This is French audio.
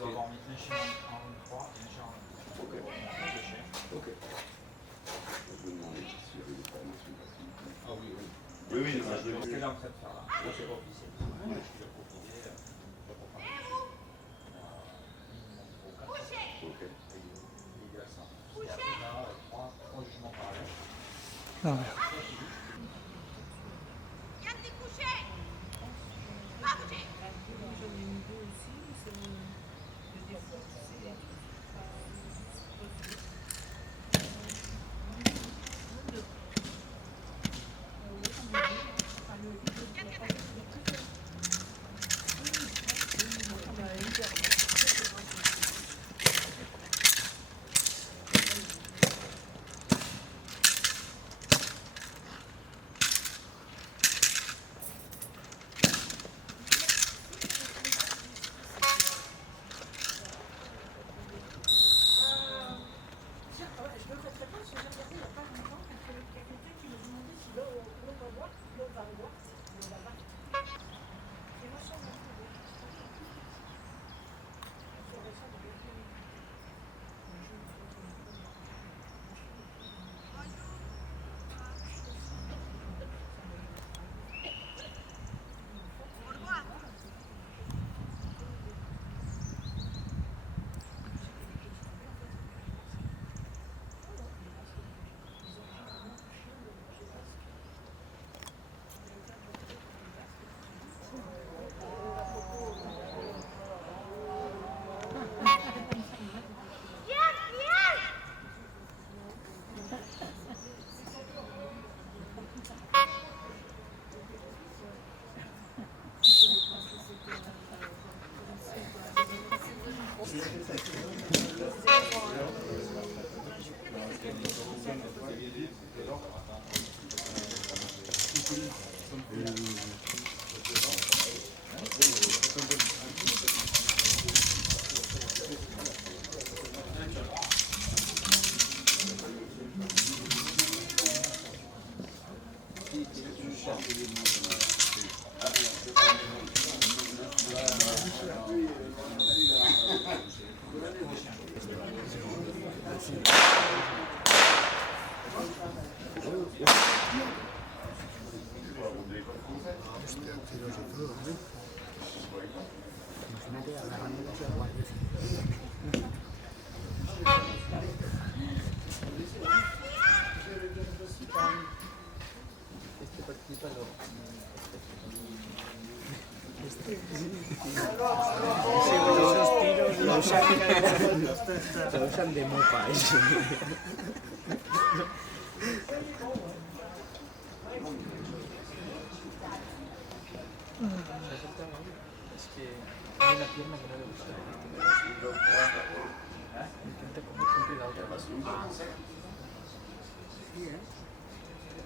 dois avoir mis un chien en round 3 et un chien en round 4. Ok. Deux chiens. Ok. Je me demandais s'il y avait des formations particulières. Ah oui, oui. Oui, oui, non, je Ce l'ai qu'elle vu. est en train de faire là, ça c'est pas officiel. Je lui ai proposé pour faire quelque chose. Minimum 3 ou 4. Ok. Et il est à ça. Et après, là, trois jugements parallèles. Ah ouais. Lo usan de mopa. Es que hay una pierna que no le gusta. Intenta comer siempre la otra.